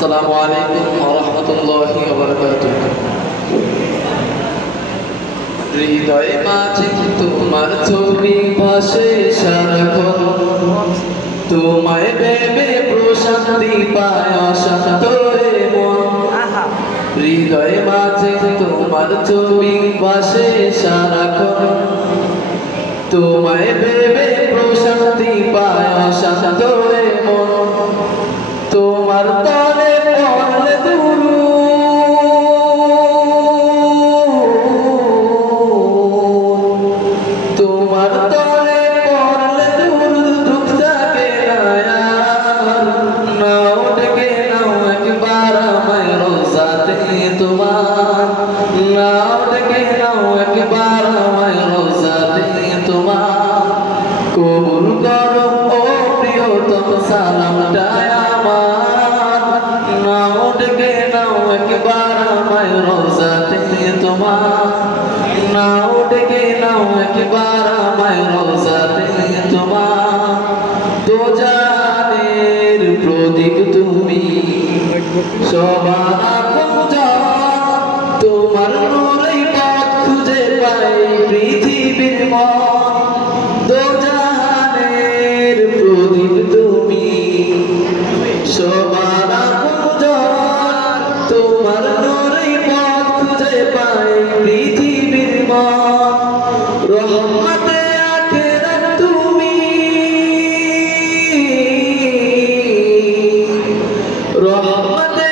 আসসালামু আলাইকুম ওয়া রাহমাতুল্লাহি ওয়া বারাকাতুহু। হৃদয় মাঝে তোমার ছবি ভাসে সারাক্ষণ, তোমায় ভেবে প্রশান্তি পায় অশান্ত মন। হৃদয় মাঝে তোমার ছবি ভাসে সারাক্ষণ, তোমায় ভেবে প্রশান্তি পায় অশান্ত মন। তোমার তলে পড়লে দুরুদ, তোমার তলে পড়লে দুরুদ, দুঃখ থাকে না আর। নাও ডেকে নাও একবার আমায় রোজাতে তোমার, নাও ডেকে নাও একবার আমায় রোজাতে তোমার। কবুল করো ও প্রিয়তম সালামটা আমার, নাও ডেকে নাও একবার আমায় রোজাতে তোমার, নাও ডেকে নাও একবার আমায় রোজাতে তোমার। দোজানের প্রদীপ তুমি, সবার আপনজন, তোমার নূরেই পথ খুঁজে পাই পৃথিবীর মন। দোজানের প্রদীপ তুমি, সবার আপনজন, তোমার নূরেই পথ খুঁজে পাই পৃথিবীর মন। রহমতে আখেরাত তুমি, রহমতে